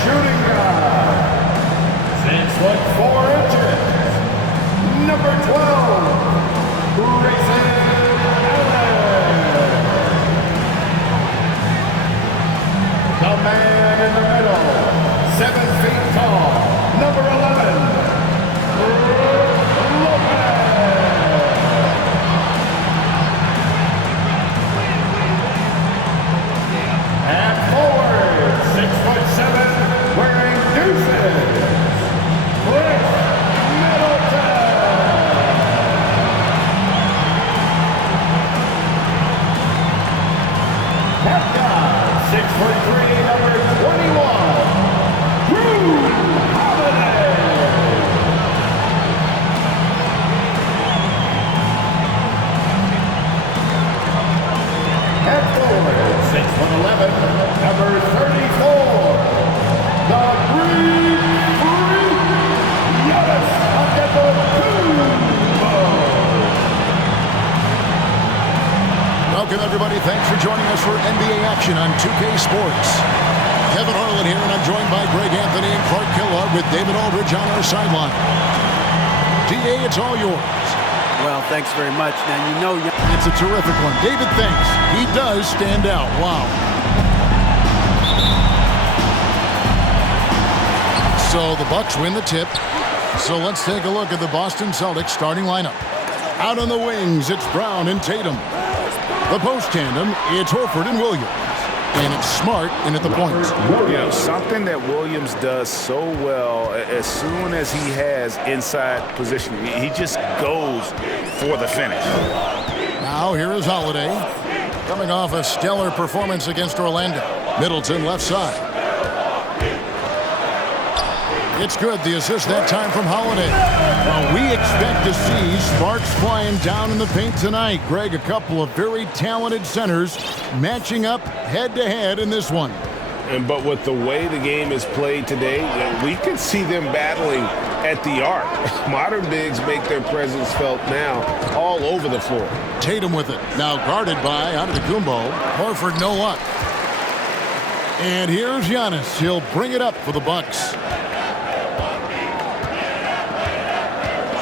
shooting guard, 6'4", number 12, Grayson Allen. The man in the middle, 7 feet tall, number 11, Lopez. At forward, 6'7", wearing deuces, Chris Middleton. Half guard, 6'3", number 21, Drew Holiday. At forward, 6'11", number 34, the Green Freak, Giannis Antetokounmpo. Welcome, everybody. Thanks for joining us for NBA action on 2K Sports. Kevin Harlan here, and I'm joined by Greg Anthony and Clark Kellogg with David Aldridge on our sideline. DA, it's all yours. Well, thanks very much. Now, you know... It's a terrific one. David thinks he does stand out. Wow. So the Bucks win the tip. So let's take a look at the Boston Celtics starting lineup. Out on the wings, it's Brown and Tatum. The post tandem, it's Horford and Williams. And it's Smart in at the points. You know, something that Williams does so well, as soon as he has inside position, he just goes for the finish. Now here is Holiday, coming off a stellar performance against Orlando. Middleton left side. It's good, the assist that time from Holiday. Well, we expect to see sparks flying down in the paint tonight. Greg, a couple of very talented centers matching up head-to-head in this one. But with the way the game is played today, we can see them battling at the arc. Modern bigs make their presence felt now all over the floor. Tatum with it, now guarded by Antetokounmpo. Horford, no luck. And here's Giannis. He'll bring it up for the Bucks.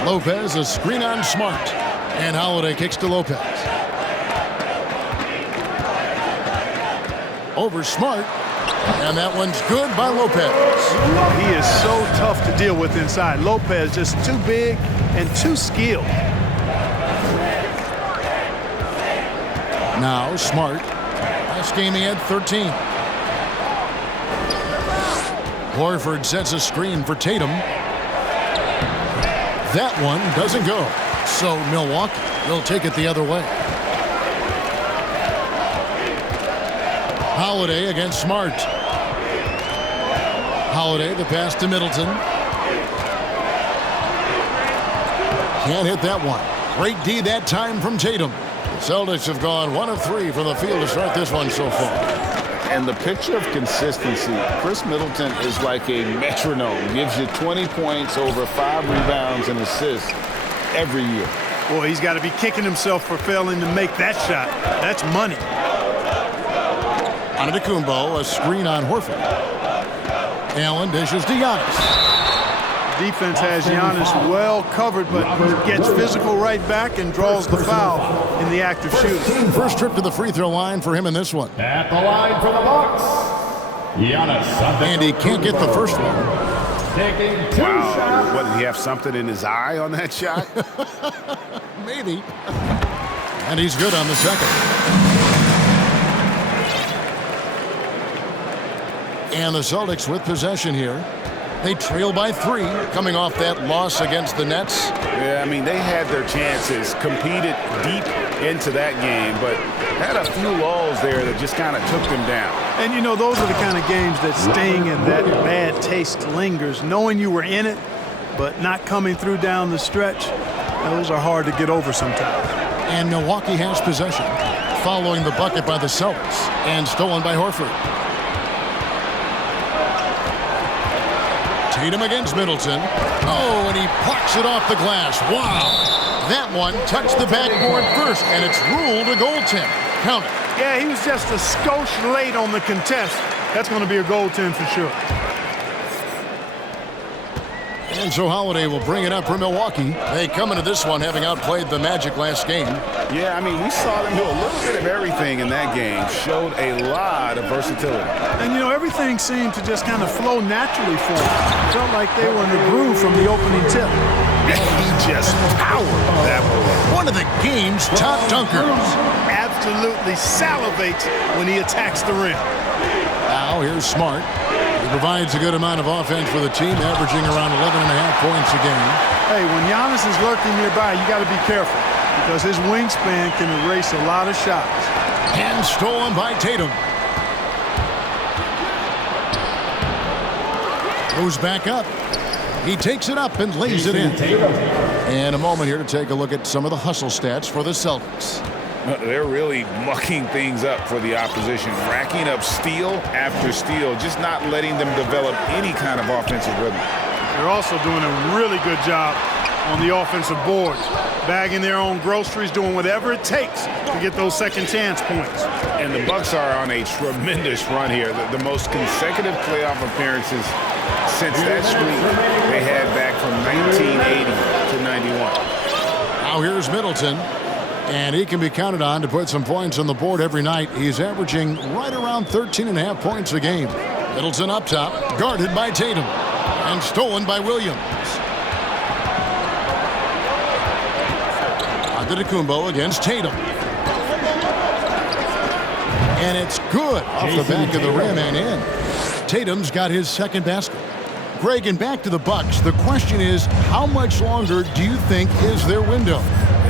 Lopez, a screen on Smart. And Holiday kicks to Lopez. Over Smart. And that one's good by Lopez. He is so tough to deal with inside. Lopez just too big and too skilled. Now Smart. Last game he had 13. Horford sets a screen for Tatum. That one doesn't go. So Milwaukee will take it the other way. Holiday against Smart. Holiday, the pass to Middleton. Can't hit that one. Great D that time from Tatum. The Celtics have gone 1 of 3 from the field to start this one so far. And the picture of consistency, Chris Middleton is like a metronome. Gives you 20 points, over 5 rebounds and assists every year. Boy, he's got to be kicking himself for failing to make that shot. That's money. Antetokounmpo, a screen on Horford. Allen dishes to Giannis. Defense has Giannis well covered, but gets physical right back and draws the foul in the act of shooting. First trip to the free throw line for him in this one. At the line for the Bucks, Giannis. And he can't get the first one. Taking 2 shots. What, did he have something in his eye on that shot? Maybe. And he's good on the second. And the Celtics with possession here. They trail by 3, coming off that loss against the Nets. Yeah, I mean, they had their chances, competed deep into that game, but had a few lulls there that just kind of took them down. And, you know, those are the kind of games that sting and that bad taste lingers. Knowing you were in it, but not coming through down the stretch, those are hard to get over sometimes. And Milwaukee has possession, following the bucket by the Celtics, and stolen by Horford. Tatum against Middleton. Oh, and he plucks it off the glass. Wow. That one touched the backboard first, and it's ruled a goaltend. Count it. Yeah, he was just a skosh late on the contest. That's going to be a goaltend for sure. And so Holiday will bring it up for Milwaukee. They come into this one having outplayed the Magic last game. Yeah, I mean, we saw them do a little bit of everything in that game. Showed a lot of versatility. And, everything seemed to just kind of flow naturally for them. Felt like they were in the groove from the opening tip. And he just powered that one. One of the game's top dunkers. Absolutely salivates when he attacks the rim. Now here's Smart. He provides a good amount of offense for the team, averaging around 11.5 points a game. Hey, when Giannis is lurking nearby, you got to be careful because his wingspan can erase a lot of shots. And stolen by Tatum. Goes back up. He takes it up and lays it in. And a moment here to take a look at some of the hustle stats for the Celtics. They're really mucking things up for the opposition, racking up steal after steal, just not letting them develop any kind of offensive rhythm. They're also doing a really good job on the offensive boards, bagging their own groceries, doing whatever it takes to get those second chance points. And the Bucks are on a tremendous run here, the most consecutive playoff appearances since that streak they had back from 1980 to 91. Now here's Middleton. And he can be counted on to put some points on the board every night. He's averaging right around 13.5 points a game. Middleton up top, guarded by Tatum. And stolen by Williams. Antetokounmpo against Tatum. And it's good off the back of the rim and in. Tatum's got his second basket. Greg, and back to the Bucks. The question is, how much longer do you think is their window?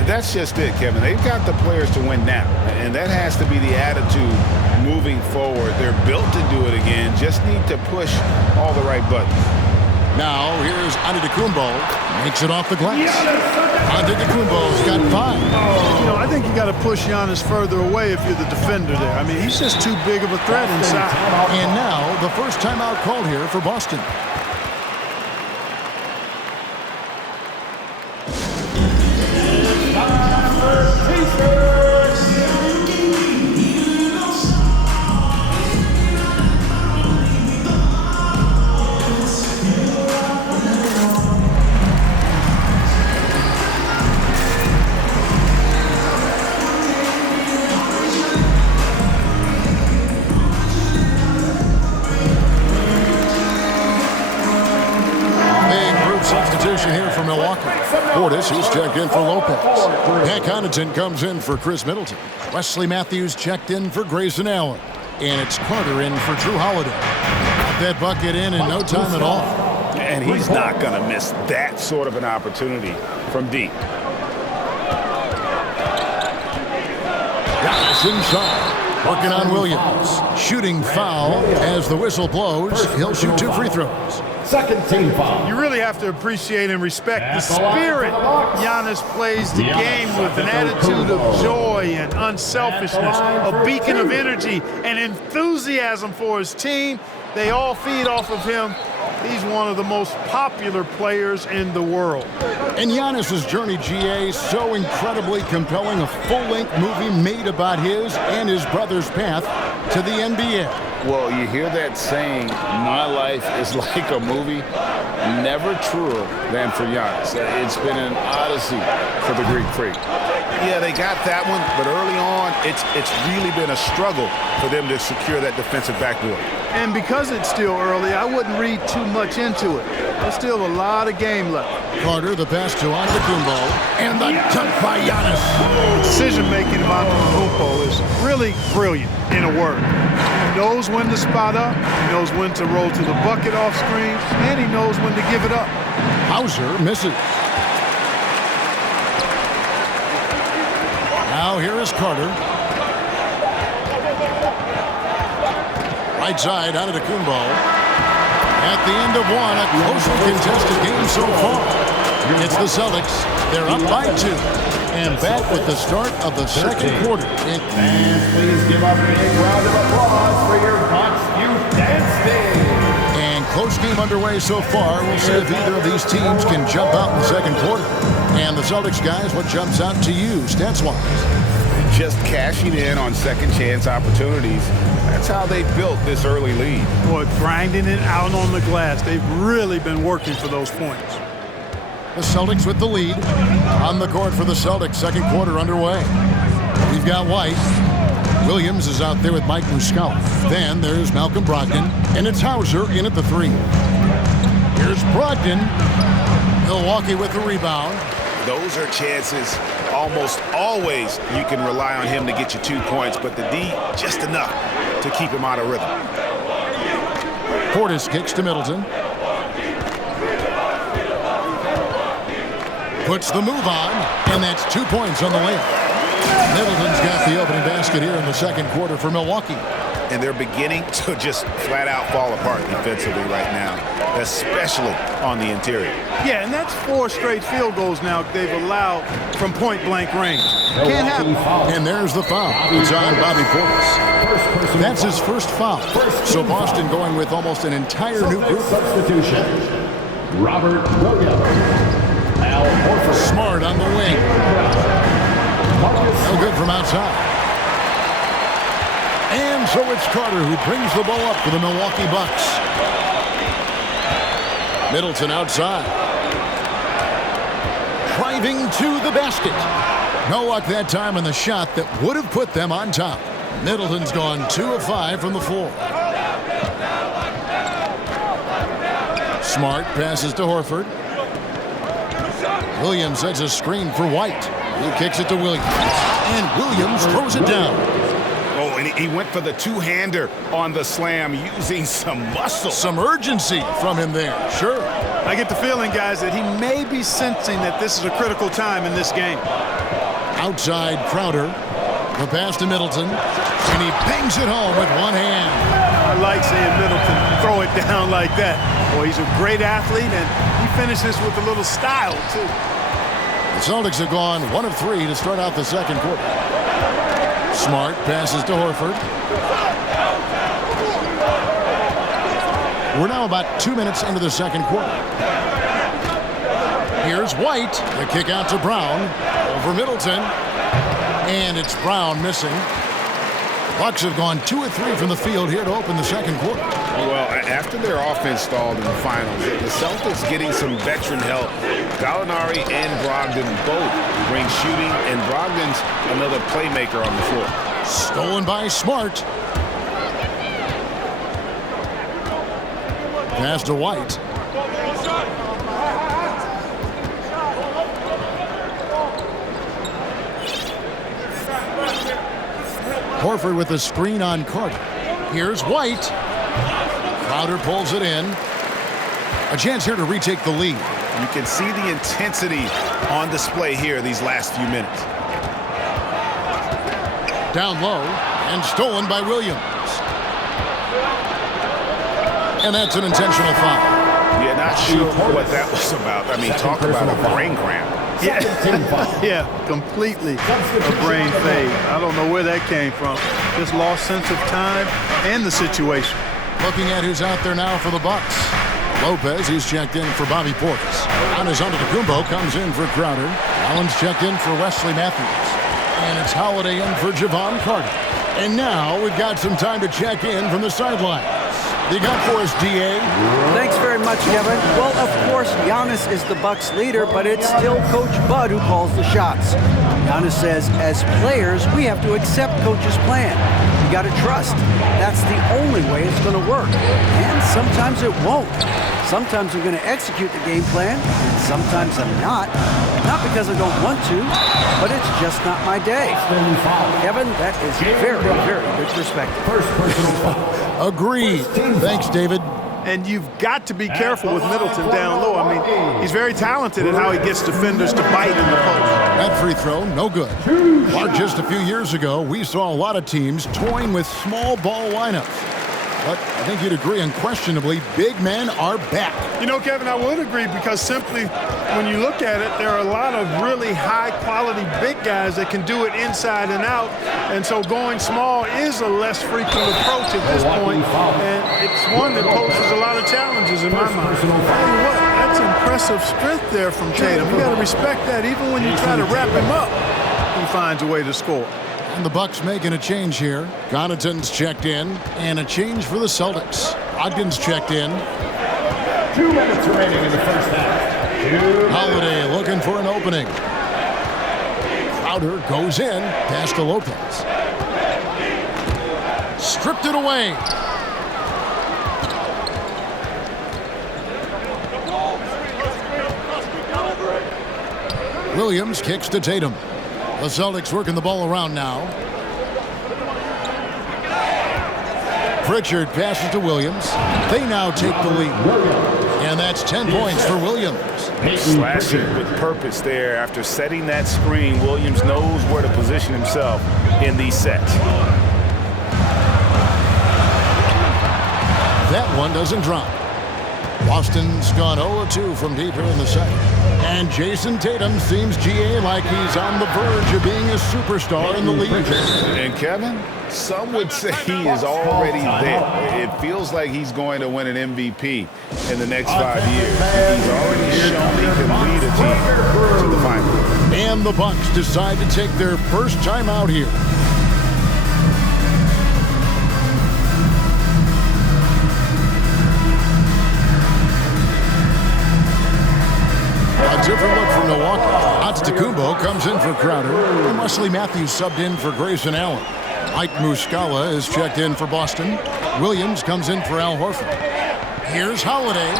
That's just it, Kevin. They've got the players to win now, and that has to be the attitude moving forward. They're built to do it again, just need to push all the right buttons. Now, here's Antetokounmpo. Makes it off the glass. Antetokounmpo's got 5. I think you got to push Giannis further away if you're the defender there. I mean, he's just too big of a threat inside. And now, the first timeout called here for Boston. Here for Milwaukee. Portis, who's checked in for Lopez. Pat Connaughton comes in for Chris Middleton. Wesley Matthews checked in for Grayson Allen. And it's Carter in for Drew Holiday. Got that bucket in no time at all. And he's not going to miss that sort of an opportunity from deep. Giannis inside. Working on Williams. Shooting foul as the whistle blows. He'll shoot 2 free throws. Second team foul. You really have to appreciate and respect the spirit Giannis plays the game with, an attitude of joy and unselfishness, a beacon of energy and enthusiasm for his team. They all feed off of him. He's one of the most popular players in the world. And Giannis's journey, GA, so incredibly compelling. A full-length movie made about his and his brother's path to the NBA. Well, you hear that saying, my life is like a movie. Never truer than for Giannis. It's been an odyssey for the Greek freak. Yeah, they got that one, but early on, it's really been a struggle for them to secure that defensive backboard. And because it's still early, I wouldn't read too much into it. There's still a lot of game left. Carter, the pass to Antetokounmpo, and the dunk by Giannis. Decision-making of Antetokounmpo is really brilliant, in a word. He knows when to spot up, he knows when to roll to the bucket off screen, and he knows when to give it up. Hauser misses. Now here is Carter. Right side, Antetokounmpo. At the end of one, a closely contested game so far. It's the Celtics. They're up by 2. And back with the start of the second quarter. And please give up a big round of applause for your Bucks Youth Dance Day. And close game underway so far. We'll see if either of these teams can jump out in the second quarter. And the Celtics guys, what jumps out to you stats-wise? just cashing in on second chance opportunities. That's how they built this early lead. Boy, grinding it out on the glass. They've really been working for those points. The Celtics with the lead. On the court for the Celtics, second quarter underway. We've got White. Williams is out there with Mike Muscala. Then there's Malcolm Brogdon, and it's Hauser in at the 3. Here's Brogdon. Milwaukee with the rebound. Those are chances almost always you can rely on him to get you 2 points, but the D just enough to keep him out of rhythm. Portis kicks to Middleton. Puts the move on, and that's 2 points on the layup. Middleton's got the opening basket here in the second quarter for Milwaukee. And they're beginning to just flat out fall apart defensively right now, especially on the interior. Yeah, and that's 4 straight field goals now they've allowed from point-blank range. Can't happen. And there's the foul. It's on Bobby Portis. That's his first foul. So Boston going with almost an entire new group. Substitution. Robert Williams. Al Horford. Smart on the wing. No good from outside. And so it's Carter who brings the ball up for the Milwaukee Bucks. Middleton outside. Driving to the basket. No luck that time on the shot that would have put them on top. Middleton's gone 2 of 5 from the floor. Smart passes to Horford. Williams sets a screen for White. He kicks it to Williams. And Williams throws it down. Oh, and he went for the two-hander on the slam using some muscle. Some urgency from him there. Sure. I get the feeling, guys, that he may be sensing that this is a critical time in this game. Outside Crowder. The pass to Middleton. And he bangs it home with one hand. I like seeing Middleton throw it down like that. Boy, he's a great athlete, and he finishes with a little style, too. The Celtics have gone 1 of 3 to start out the second quarter. Smart passes to Horford. We're now about 2 minutes into the second quarter. Here's White. The kick out to Brown. Over Middleton. And it's Brown missing. Bucks have gone 2 of 3 from the field here to open the second quarter. Well, after their offense stalled in the finals, the Celtics getting some veteran help. Gallinari and Brogdon both bring shooting, and Brogdon's another playmaker on the floor. Stolen by Smart. Pass to White. Horford with a screen on Carter. Here's White. Crowder pulls it in. A chance here to retake the lead. You can see the intensity on display here these last few minutes. Down low and stolen by Williams. And that's an intentional foul. Yeah, not sure what that was about. I mean, talk about a brain cramp. Yeah, completely a brain fade. I don't know where that came from. Just lost sense of time and the situation. Looking at who's out there now for the Bucks. Lopez, he's checked in for Bobby Portis. Giannis Antetokounmpo comes in for Crowder. Allen's checked in for Wesley Matthews. And it's Holiday in for Javon Carter. And now we've got some time to check in from the sidelines. You got for us, D.A.? Thanks very much, Kevin. Well, of course, Giannis is the Bucks leader, but it's still Coach Bud who calls the shots. Giannis says, as players, we have to accept Coach's plan. You got to trust. That's the only way it's going to work. And sometimes it won't. Sometimes I'm going to execute the game plan, and sometimes I'm not. Not because I don't want to, but it's just not my day. Kevin, that is very, very good perspective. First personal foul. Agreed. Thanks, David. And you've got to be careful with Middleton down low. I mean, he's very talented at how he gets defenders to bite in the post. That free throw, no good. Mark, just a few years ago, we saw a lot of teams toying with small ball lineups. But I think you'd agree unquestionably, big men are back. You know, Kevin, I would agree because simply when you look at it, there are a lot of really high-quality big guys that can do it inside and out. And so going small is a less frequent approach at this point. And it's one that poses a lot of challenges in my mind. Tell you what, that's impressive strength there from Tatum. You got to respect that. Even when you try to wrap him up, he finds a way to score. And the Bucks making a change here. Connaughton's checked in. And a change for the Celtics. Ogden's checked in. 2 minutes remaining in the first half. Holiday looking for an opening. Crowder goes in. Pass to Lopez. Stripped it away. Williams kicks to Tatum. The Celtics working the ball around now. Pritchard passes to Williams. They now take the lead. And that's 10 points for Williams. Slashing with purpose there. After setting that screen, Williams knows where to position himself in these sets. That one doesn't drop. Boston's gone 0-2 from deep here in the second. And Jason Tatum seems, GA, like he's on the verge of being a superstar in the league. And Kevin, some would say he is already there. It feels like he's going to win an MVP in the next 5 years. He's already shown he can lead a team to the final. And the Bucks decide to take their first time out here. A different look for Milwaukee. Antetokounmpo comes in for Crowder. And Wesley Matthews subbed in for Grayson Allen. Mike Muscala is checked in for Boston. Williams comes in for Al Horford. Here's Holiday.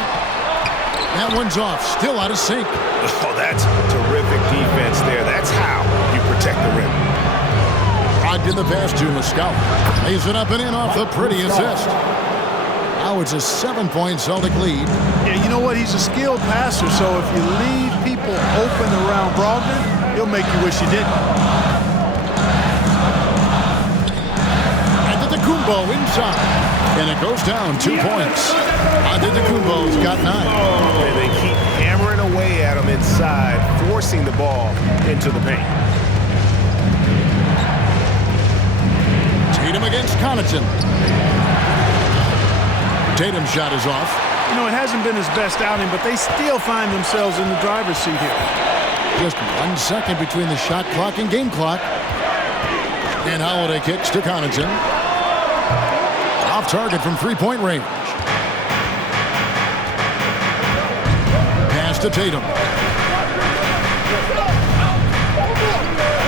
That one's off. Still out of sync. Oh, that's terrific defense there. That's how you protect the rim. Rod did the pass to Muscala. Lays it up and in off the pretty assist. Now it's a 7-point Celtic lead. Yeah, you know what? He's a skilled passer, so if you leave people open around Brogdon, he'll make you wish you didn't. Antetokounmpo inside. And it goes down 2 points. Antetokounmpo's got 9. And they keep hammering away at him inside, forcing the ball into the paint. Tatum against Connaughton. Tatum's shot is off. You know, it hasn't been his best outing, but they still find themselves in the driver's seat here. Just 1 second between the shot clock and game clock. And Holiday kicks to Connaughton. Off target from three-point range. Pass to Tatum.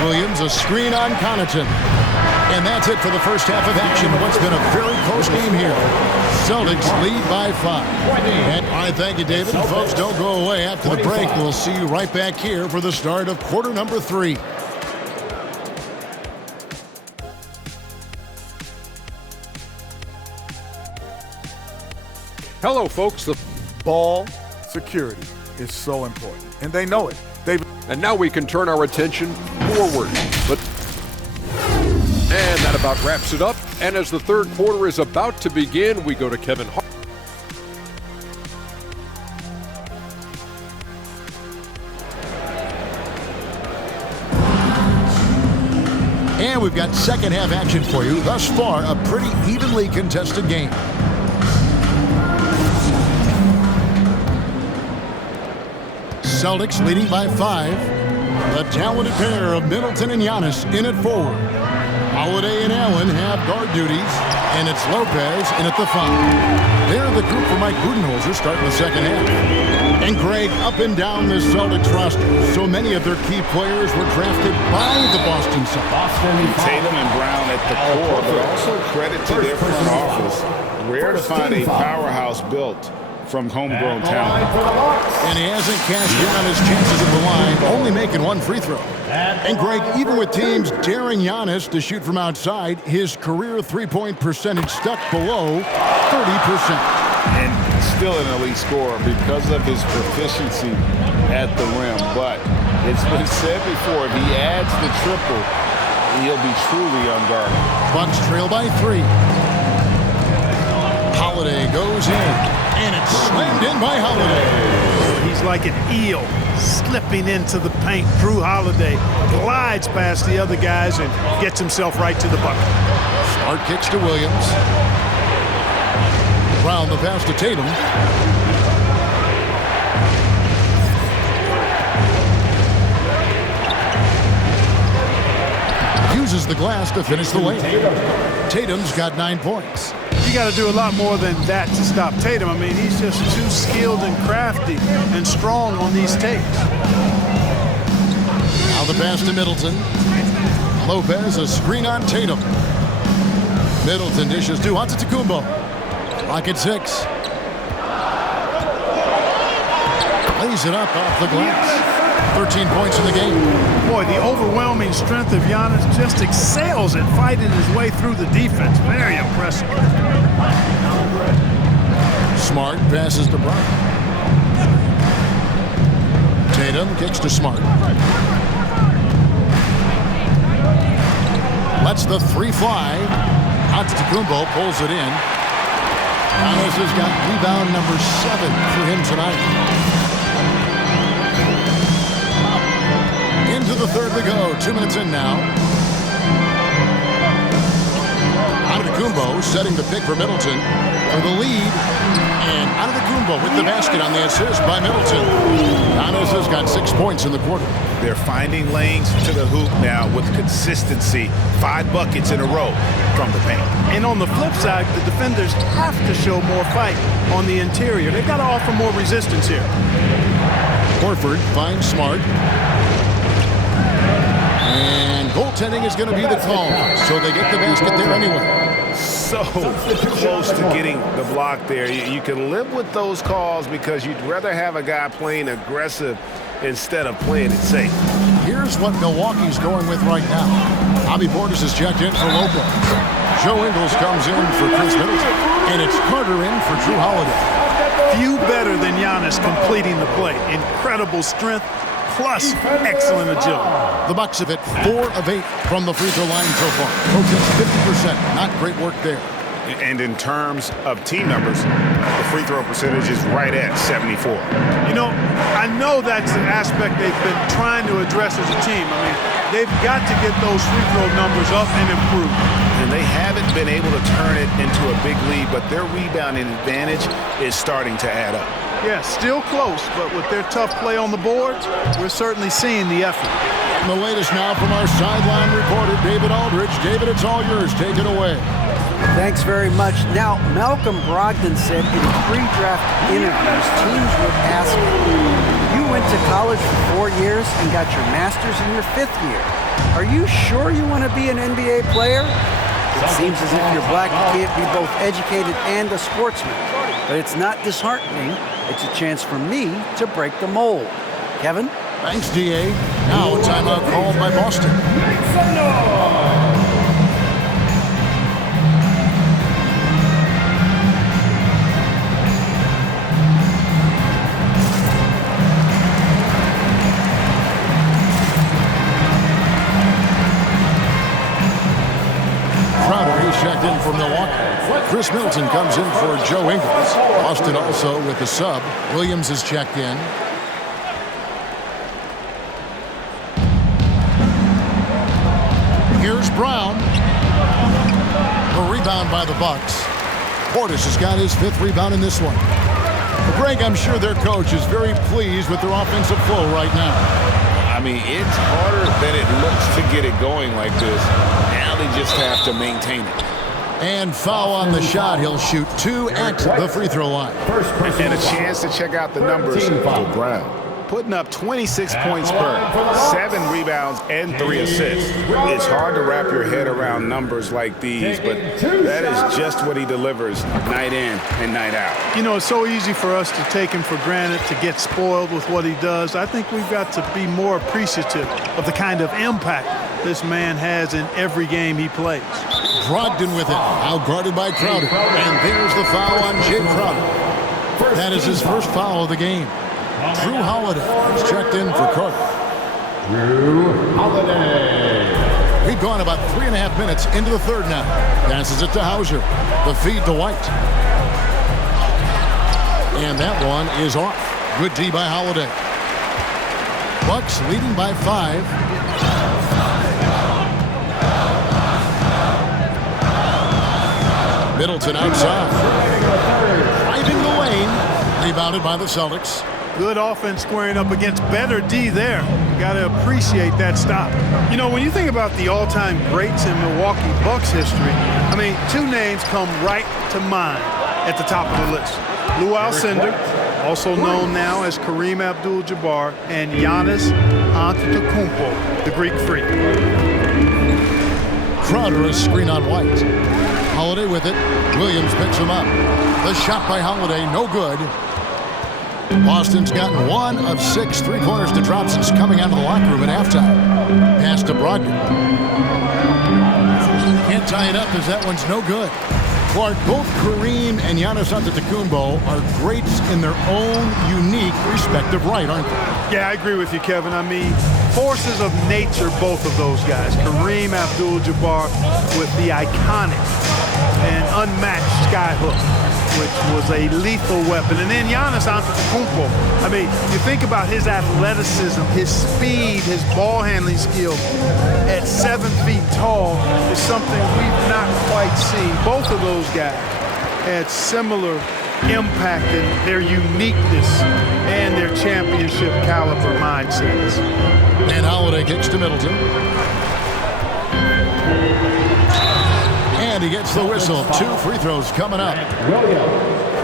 Williams, a screen on Connaughton. And that's it for the first half of action. What's been a very close game here. Celtics lead by 5. And all right, thank you, David. Folks, don't go away after the break. We'll see you right back here for the start of quarter number 3. Hello, folks. The Ball security is so important, and they know it. And now we can turn our attention forward. And that about wraps it up. And as the third quarter is about to begin, we go to Kevin Hart. And we've got second half action for you. Thus far, a pretty evenly contested game. Celtics leading by 5. The talented pair of Middleton and Giannis in at forward. Holiday and Allen have guard duties, and it's Lopez in at the 5. They're the group for Mike Budenholzer starting the second half. And Greg, up and down this Celtics roster, so many of their key players were drafted by the Boston Celtics. Tatum and Brown at the core, but also credit to their front office. Rare to find a powerhouse built from homegrown talent. And he hasn't cashed in on his chances at the line, only making 1 free throw. And Greg, even with teams daring Giannis to shoot from outside, his career three-point percentage stuck below 30%. And still an elite scorer because of his proficiency at the rim. But it's been said before, if he adds the triple, he'll be truly unguarded. Bucks trail by 3. Holiday goes in. And it's slammed in by Holiday. He's like an eel slipping into the paint. Drew Holiday glides past the other guys and gets himself right to the bucket. Smart kicks to Williams. Brown the pass to Tatum. uses the glass to finish the lane. Tatum's got 9 points. You got to do a lot more than that to stop Tatum. I mean, he's just too skilled and crafty and strong on these takes. Now the pass to Middleton. Lopez, a screen on Tatum. Middleton dishes to Antetokounmpo. Clock at 6. Lays it up off the glass. 13 points in the game. Boy, the overwhelming strength of Giannis just excels at fighting his way through the defense. Very impressive. Smart passes to Brown. Tatum kicks to Smart. Lets the 3 fly. Antetokounmpo pulls it in. Giannis has got rebound number 7 for him tonight. Into the third we go. 2 minutes in now. Antetokounmpo setting the pick for Middleton for the lead. And Antetokounmpo with the basket on the assist by Middleton. Giannis has got 6 points in the quarter. They're finding lanes to the hoop now with consistency. 5 buckets in a row from the paint. And on the flip side, the defenders have to show more fight on the interior. They've got to offer more resistance here. Horford finds Smart. And goaltending is going to be the call. So they get the basket there anyway. So close to getting the block there. You can live with those calls because you'd rather have a guy playing aggressive instead of playing it safe. Here's what Milwaukee's going with right now. Bobby Portis has checked in for Lopez. Joe Ingles comes in for Chris Middleton. And it's Carter in for Drew Holiday. Few better than Giannis completing the play. Incredible strength plus excellent agility. The Bucks have hit 4 of 8 from the free throw line so far. Protest 50%. Not great work there. And in terms of team numbers, the free throw percentage is right at 74. You know, I know that's an aspect they've been trying to address as a team. I mean, they've got to get those free throw numbers up and improve. And they haven't been able to turn it into a big lead, but their rebounding advantage is starting to add up. Yeah, still close, but with their tough play on the boards, we're certainly seeing the effort. And the latest now from our sideline reporter, David Aldridge. David, it's all yours. Take it away. Thanks very much. Now, Malcolm Brogdon said in pre-draft interviews, teams would ask him, you went to college for 4 years and got your master's in your 5th year. Are you sure you want to be an NBA player? It seems as if you're black, you can't be both educated and a sportsman. But it's not disheartening. It's a chance for me to break the mold. Kevin? Thanks, D.A. Now a timeout called by Boston. Crowder, he's checked in from Milwaukee. Chris Middleton comes in for Joe Ingles. Boston also with the sub. Williams is checked in. Here's Brown. The rebound by the Bucks. Portis has got his 5th rebound in this one. But Greg, I'm sure their coach is very pleased with their offensive flow right now. I mean, it's harder than it looks to get it going like this. Now they just have to maintain it. And foul on the shot. He'll shoot 2 at the free throw line. And a chance to check out the numbers for Brown. Putting up 26 points per, 7 rebounds, and 3 assists. It's hard to wrap your head around numbers like these, but that is just what he delivers night in and night out. You know, it's so easy for us to take him for granted, to get spoiled with what he does. I think we've got to be more appreciative of the kind of impact this man has in every game he plays. Brogdon with it, out guarded by Crowder. And there's the foul on Jay Crowder. That is his first foul of the game. Drew Holiday is checked in for Carter. Drew Holiday. We've gone about 3.5 minutes into the third now. Passes it to Hauser. The feed to White. And that one is off. Good D by Holiday. Bucks leading by 5. Middleton outside. Driving the lane. Rebounded by the Celtics. Good offense squaring up against better D there. You got to appreciate that stop. You know, when you think about the all-time greats in Milwaukee Bucks history, I mean, two names come right to mind at the top of the list. Lou Alcindor, also known now as Kareem Abdul-Jabbar, and Giannis Antetokounmpo, the Greek Freak. Crowder, a screen on White. Holiday with it. Williams picks him up. The shot by Holiday, no good. Boston's gotten 1 of 6 three-pointers to drop since coming out of the locker room at halftime. Pass to Brogdon. Can't tie it up as that one's no good. Clark, both Kareem and Giannis Antetokounmpo are greats in their own unique respective right, aren't they? Yeah, I agree with you, Kevin. I mean, forces of nature, both of those guys. Kareem Abdul-Jabbar with the iconic and unmatched skyhook, which was a lethal weapon. And then Giannis Antetokounmpo. I mean, you think about his athleticism, his speed, his ball handling skills at 7 feet tall is something we've not quite seen. Both of those guys had similar impact in their uniqueness and their championship caliber mindsets. And Holiday kicks to Middleton. And he gets the whistle. 2 free throws coming up.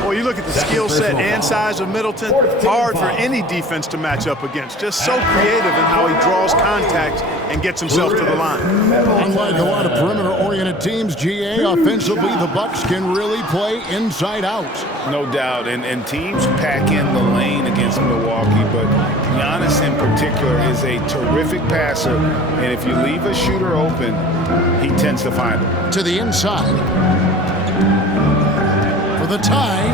Well, you look at the skill set and size of Middleton, hard for any defense to match up against. Just so creative in how he draws contact and gets himself to the line. Unlike a lot of perimeter-oriented teams, GA, offensively, the Bucks can really play inside out. No doubt, and teams pack in the lane against Milwaukee, but Giannis in particular is a terrific passer, and if you leave a shooter open, he tends to find it. To the inside. For the tie,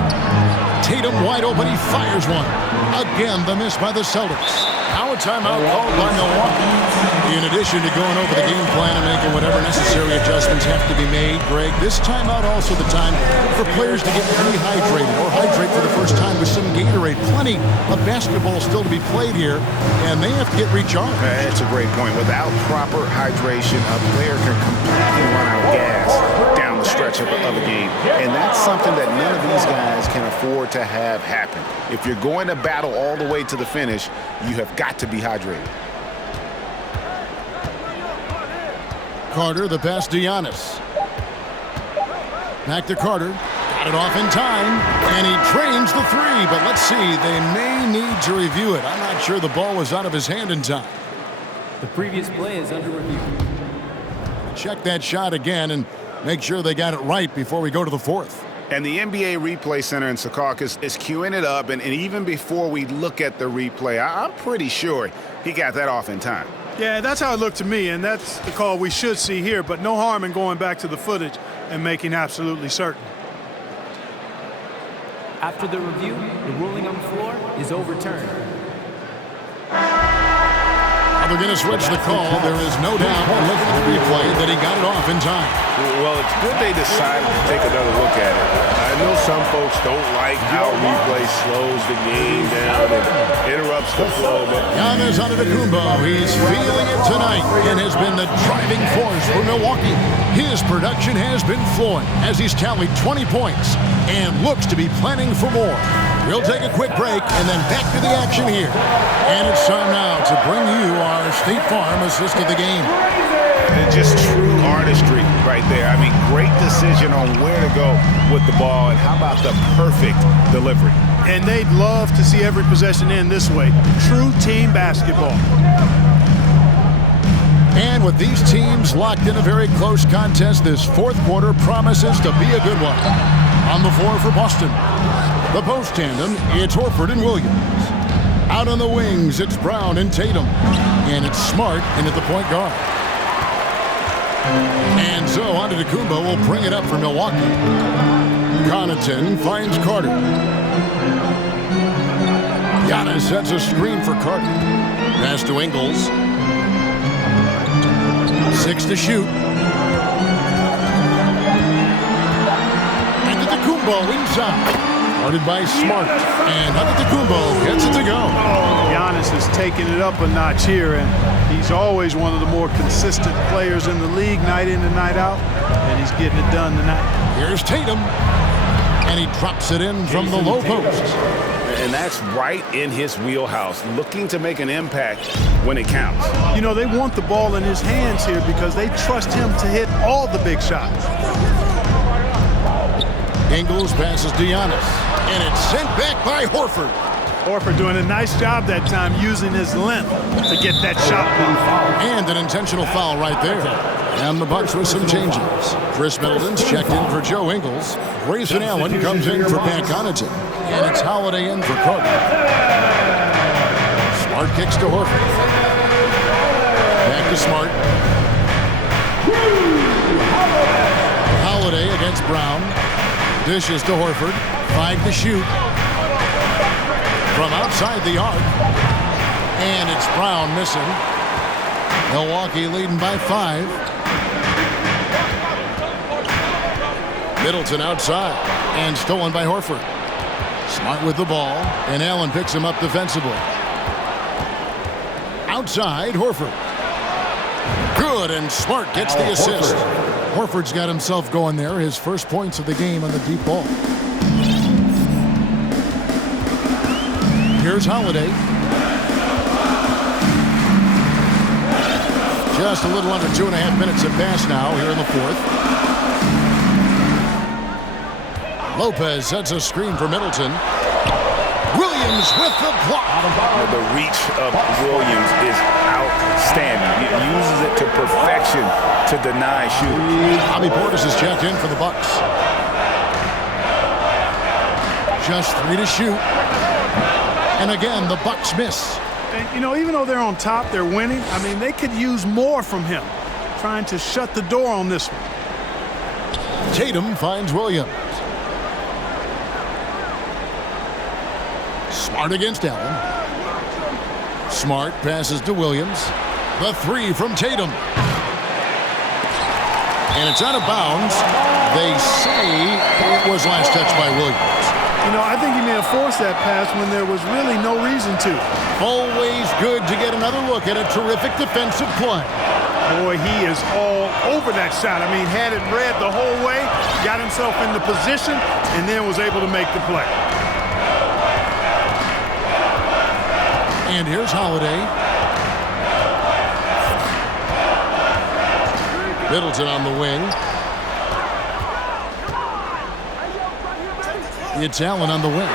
Tatum wide open, he fires one. Again, the miss by the Celtics. Now a timeout called by Milwaukee. In addition to going over the game plan and making whatever necessary adjustments have to be made, Greg, this timeout also the time for players to get rehydrated or hydrate for the first time with some Gatorade. Plenty of basketball still to be played here, and they have to get recharged. That's a great point. Without proper hydration, a player can completely run out of gas down the stretch of a game. And that's something that none of these guys can afford to have happen. If you're going to battle all the way to the finish, you have got to be hydrated. Carter, the pass to Giannis. Back to Carter. Got it off in time, and he trains the 3. But let's see, they may need to review it. I'm not sure the ball was out of his hand in time. The previous play is under review. Check that shot again and make sure they got it right before we go to the 4th. And the NBA Replay Center in Secaucus is queuing it up, and even before we look at the replay, I'm pretty sure he got that off in time. Yeah, that's how it looked to me, and that's the call we should see here, but no harm in going back to the footage and making absolutely certain. After the review, the ruling on the floor is overturned. They're going to switch the call. There is no doubt, look at the replay, that he got it off in time. Well, it's good they decided to take another look at it. I know some folks don't like how replay slows the game down and interrupts the flow, but Giannis Antetokounmpo, he's feeling it tonight and has been the driving force for Milwaukee. His production has been flowing as he's tallied 20 points and looks to be planning for more. We'll take a quick break and then back to the action here. And it's time now to bring you our State Farm assist of the game. And just true artistry right there. I mean, great decision on where to go with the ball, and how about the perfect delivery. And they'd love to see every possession end this way. True team basketball. And with these teams locked in a very close contest, this 4th quarter promises to be a good one. On the floor for Boston, the post tandem, it's Horford and Williams. Out on the wings, it's Brown and Tatum. And it's Smart in at the point guard. And so Antetokounmpo will bring it up for Milwaukee. Connaughton finds Carter. Giannis sets a screen for Carter. Pass to Ingles. 6 to shoot. Antetokounmpo inside. Guarded by Smart. And Antetokounmpo gets it to go. Giannis has taken it up a notch here, and he's always one of the more consistent players in the league, night in and night out, and he's getting it done tonight. Here's Tatum. And he drops it in from the low post. and that's right in his wheelhouse, looking to make an impact when it counts. You know, they want the ball in his hands here because they trust him to hit all the big shots. Ingles passes to Giannis, and it's sent back by Horford. Horford doing a nice job that time using his length to get that shot off. And an intentional foul right there. And the Bucks with some changes. Chris Middleton's checked in for Joe Ingles. Grayson Allen comes in for Pat Connaughton. And it's Holiday in for Carter. Smart kicks to Horford. Back to Smart. Holiday against Brown. Dishes to Horford. 5 to shoot. From outside the arc. And it's Brown missing. Milwaukee leading by 5. Middleton outside and stolen by Horford. Smart with the ball, and Allen picks him up defensively. Outside, Horford. Good, and Smart gets the assist. Horford's got himself going there, his first points of the game on the deep ball. Here's Holiday. Just a little under 2.5 minutes have passed now here in the fourth. Lopez sets a screen for Middleton. Williams with the block. The reach of Williams is outstanding. He uses it to perfection to deny shooting. Bobby Portis is checked in for the Bucks. Just 3 to shoot. And again, the Bucks miss. And, you know, even though they're on top, they're winning. I mean, they could use more from him, trying to shut the door on this one. Tatum finds Williams. Smart against Allen. Smart passes to Williams. The 3 from Tatum. And it's out of bounds. They say it was last touched by Williams. You know, I think he may have forced that pass when there was really no reason to. Always good to get another look at a terrific defensive play. Boy, he is all over that shot. I mean, had it read the whole way, got himself in the position, and then was able to make the play. And here's Holiday. Middleton on the wing. It's Allen on the wing.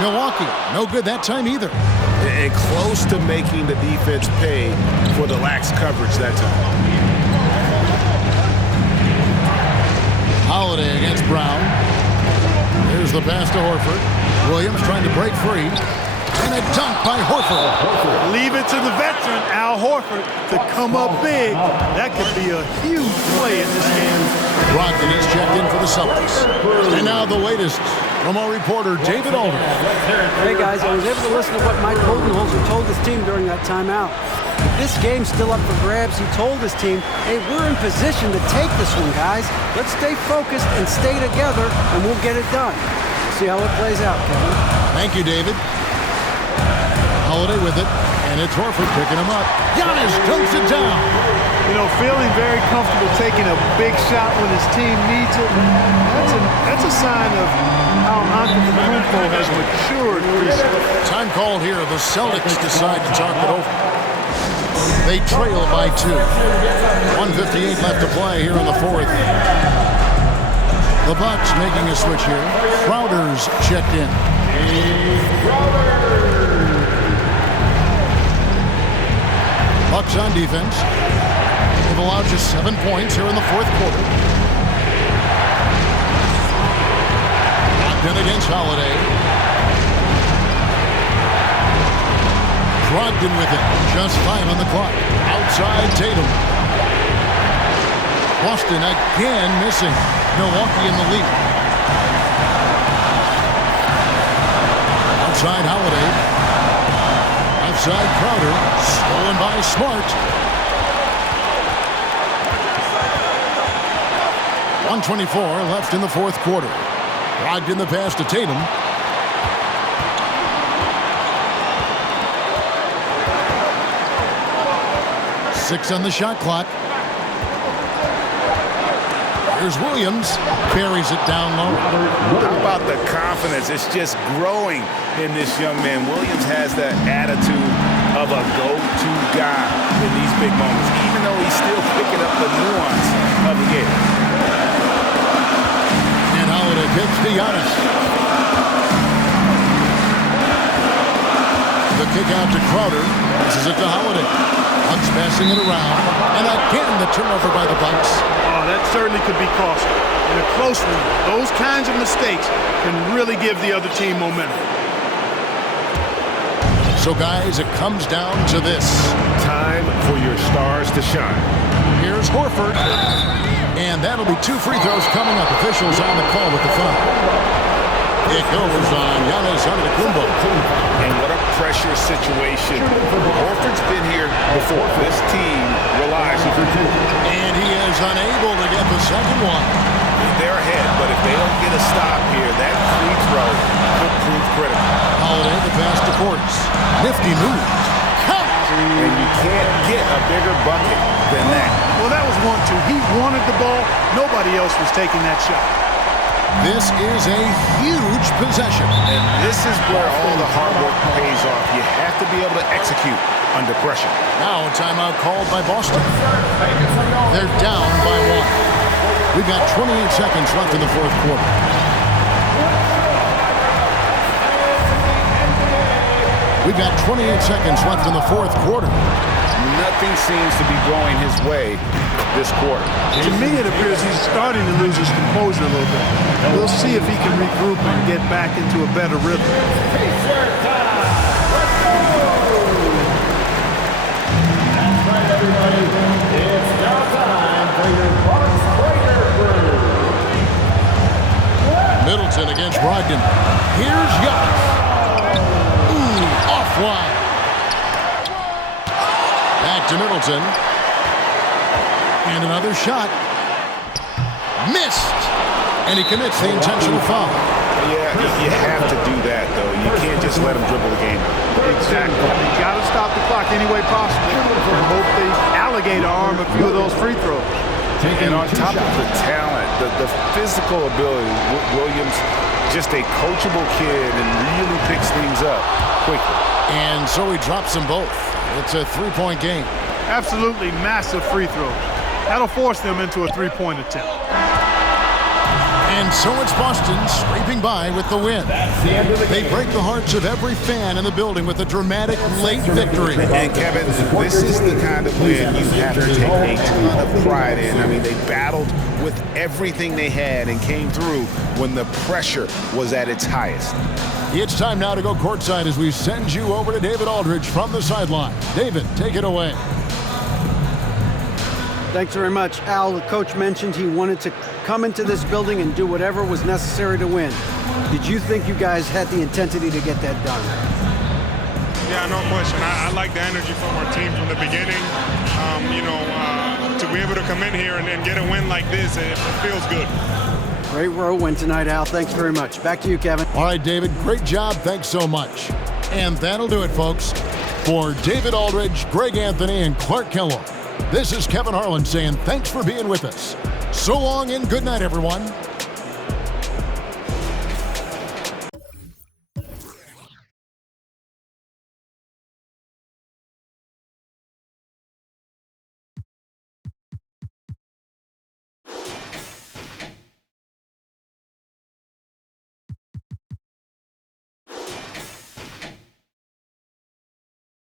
Milwaukee, no good that time either. And close to making the defense pay for the lax coverage that time. Holiday against Brown. Here's the pass to Horford. Williams trying to break free. And a dunk by Horford. Leave it to the veteran, Al Horford, to come up big. That could be a huge play in this game. Brogdon is checked in for the Celtics. And now the latest from our reporter, David Alder. Hey, guys, I was able to listen to what Mike Budenholzer told his team during that timeout. If this game's still up for grabs, he told his team, hey, we're in position to take this one, guys. Let's stay focused and stay together, and we'll get it done. See how it plays out, Kevin. Thank you, David. Holiday with it, and it's Horford picking him up. Giannis dunks it down. You know, feeling very comfortable taking a big shot when his team needs it. That's a sign of how Antetokounmpo has matured recently. Time called here. The Celtics decide to talk it over. They trail by 2. 1:58 left to play here in the fourth. The Bucks making a switch here. Crowder's checked in. Bucks on defense. They've allowed just 7 points here in the fourth quarter. Brogdon against Holiday. Brogdon with it. Just 5 on the clock. Outside Tatum. Boston again missing. Milwaukee in the lead. Outside Holiday. Outside Crowder, stolen by Smart. 1:24 left in the fourth quarter. Brogdon the pass to Tatum. Six on the shot clock. Here's Williams. Carries it down low. How about the confidence confidence is just growing in this young man. Williams has that attitude of a go-to guy in these big moments, even though he's still picking up the nuance of the game. And Holiday kicks to Giannis. The kick out to Crowder. This is it to Holiday. Bucks passing it around. And again, the turnover by the Bucks. Oh, that certainly could be costly. In a close one, those kinds of mistakes can really give the other team momentum. So, guys, it comes down to this. Time for your stars to shine. Here's Horford. And that'll be 2 free throws coming up. Officials on the call with the foul. It goes on Giannis Antetokounmpo. And what a pressure situation. Horford's been here before. This team relies on him. And he is unable to get the second one. They're ahead, but if they don't get a stop here, that free throw could prove critical. Holiday, the pass to Portis. Nifty move. Count! And you can't get a bigger bucket than that. Well, that was 1-2. He wanted the ball. Nobody else was taking that shot. This is a huge possession. And this is where all the hard work pays off. You have to be able to execute under pressure. Now a timeout called by Boston. They're down by 1. We've got 28 seconds left in the fourth quarter. We've got 28 seconds left in the fourth quarter. Nothing seems to be going his way this quarter. To me, it appears he's starting to lose his composure a little bit. We'll see if he can regroup and get back into a better rhythm. That's right, everybody. It's now time for your Bucks Breaker Crew. Middleton against Brogdon. Here's Giannis. Ooh, offline. Back to Middleton. And another shot. Missed. And he commits the intentional foul. Yeah, you have to do that, though. You can't just let him dribble the game. Exactly. You got to stop the clock any way possible. And hope they alligator arm a few of those free throws. And on top of the talent, the physical ability, Williams, just a coachable kid and really picks things up quickly. And so he drops them both. It's a three-point game. Absolutely massive free throw. That'll force them into a three-point attempt. And so it's Boston scraping by with the win. They break the hearts of every fan in the building with a dramatic late victory. And Kevin, this is the kind of win you have to take a ton of pride in. I mean, they battled with everything they had and came through when the pressure was at its highest. It's time now to go courtside as we send you over to David Aldridge from the sideline. David, take it away. Thanks very much, Al. The coach mentioned he wanted to come into this building and do whatever was necessary to win. Did you think you guys had the intensity to get that done? Yeah, no question. I like the energy from our team from the beginning. To be able to come in here and get a win like this, it feels good. Great road win tonight, Al. Thanks very much. Back to you, Kevin. All right, David, great job. Thanks so much. And that'll do it, folks. For David Aldridge, Greg Anthony, and Clark Kellogg, this is Kevin Harlan saying thanks for being with us. So long and good night, everyone.